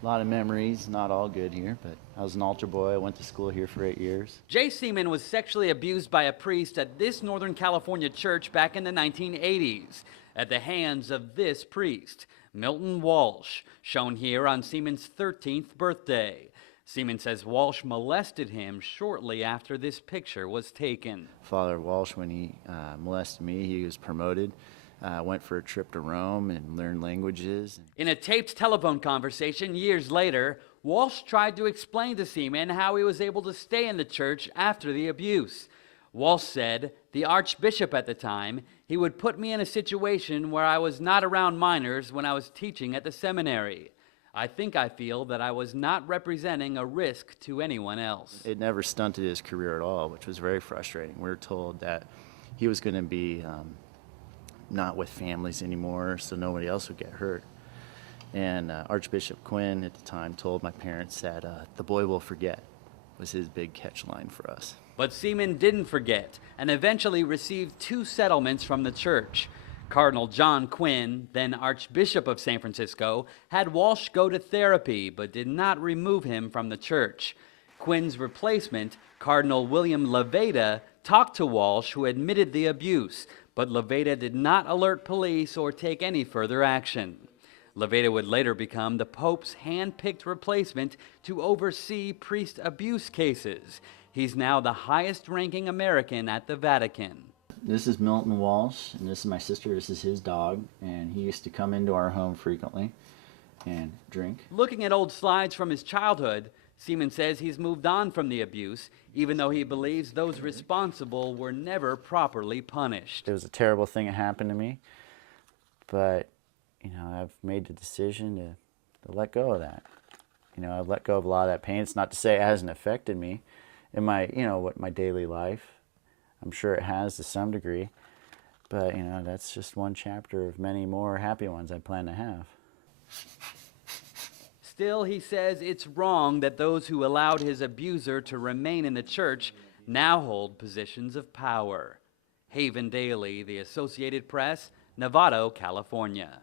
A lot of memories, not all good here, but I was an altar boy. I went to school here for 8 years. Jay Seaman was sexually abused by a priest at this Northern California church back in the 1980s at the hands of this priest, Milton Walsh, shown here on Seaman's 13th birthday. Seaman says Walsh molested him shortly after this picture was taken. Father Walsh, when he molested me, he was promoted. Went for a trip to Rome and learned languages. In a taped telephone conversation years later, Walsh tried to explain to Seaman how he was able to stay in the church after the abuse. Walsh said, the archbishop at the time, he would put me in a situation where I was not around minors when I was teaching at the seminary. I feel that I was not representing a risk to anyone else. It never stunted his career at all, which was very frustrating. We were told that he was going to be not with families anymore, so nobody else would get hurt. And Archbishop Quinn at the time told my parents that the boy will forget was his big catch line for us. But Seaman didn't forget and eventually received 2 settlements from the church. Cardinal John Quinn, then Archbishop of San Francisco, had Walsh go to therapy but did not remove him from the church. Quinn's replacement, Cardinal William Levada, talked to Walsh, who admitted the abuse, but Levada did not alert police or take any further action. Levada would later become the Pope's hand-picked replacement to oversee priest abuse cases. He's now the highest-ranking American at the Vatican. This is Milton Walsh, and this is my sister. This is his dog, and he used to come into our home frequently and drink. Looking at old slides from his childhood, Seaman says he's moved on from the abuse, even though he believes those responsible were never properly punished. It was a terrible thing that happened to me, but I've made the decision to let go of that. I've let go of a lot of that pain. It's not to say it hasn't affected me in my, my daily life. I'm sure it has to some degree, but that's just one chapter of many more happy ones I plan to have. Still, he says it's wrong that those who allowed his abuser to remain in the church now hold positions of power. Haven Daily, The Associated Press, Novato, California.